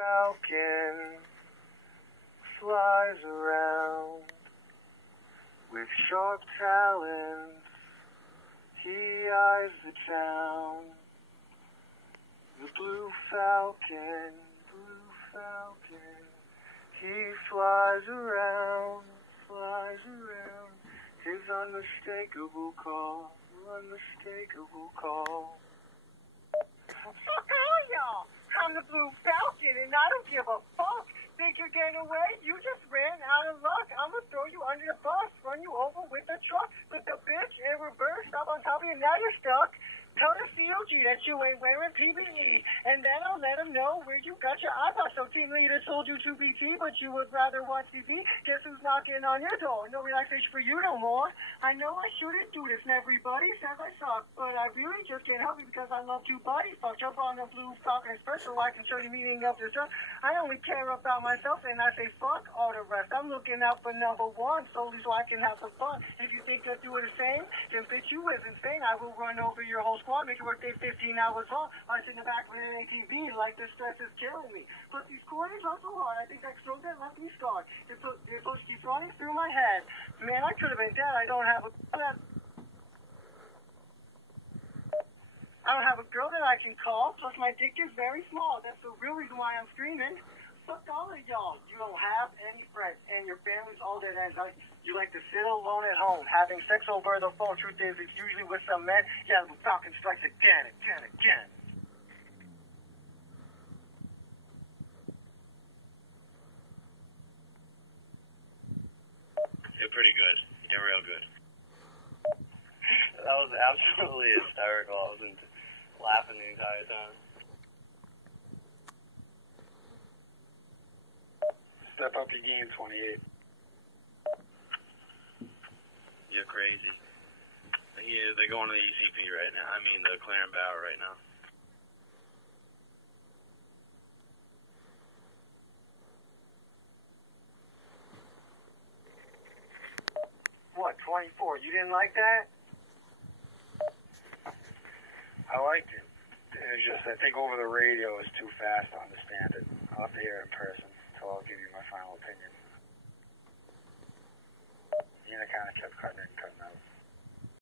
falcon flies around with sharp talons. He eyes the town. The blue falcon, he flies around, his unmistakable call, Fuck all y'all! I'm the Blue Falcon and I don't give a fuck. Think you're getting away? You just ran out of luck. I'm gonna throw you under the bus, run you over with the truck, put the bitch in reverse, up on top of you, now you're stuck. Tell the COG that you ain't wearing PPE, and then I'll let him know where you got your iPod. So team leader told you to PT, but you would rather watch TV. Guess who's knocking on your door? No relaxation for you no more. I know I shouldn't do this, and everybody says I suck, but I really just can't help you because I love you, buddy. Fuck, jump on the Blue Falcon first so I can show you meeting up this truck. I only care about myself, and I say fuck all the rest. I'm looking out for number one, solely so I can have some fun. If you think you'll do it the same, then bitch, you is insane. I will run over your whole squad, make you work day 15 hours long. I sit in the back of an ATV like the stress is killing me. But these quarters are so hard, I think that stroke that left me scarred. They're supposed to keep running through my head. Man, I could have been dead. I don't have a girl that I can call, plus my dick is very small. That's the real reason why I'm screaming. Fuck all of y'all. You don't have any friends, and your family's all dead ends. You like to sit alone at home, having sex over the phone. Truth is, it's usually with some men. Yeah, the Falcon strikes again. You're pretty good. You're real good. That was absolutely hysterical. I was laughing the entire time. Step up your game, 28. You're crazy. Yeah, they're going to the ECP right now. I mean, the Claren Bower right now. What, 24? You didn't like that? I liked it. It's just, I think over the radio is too fast to understand it. I'll have to hear it in person, so I'll give you my final opinion. Nina kind of kept cutting in and cutting out.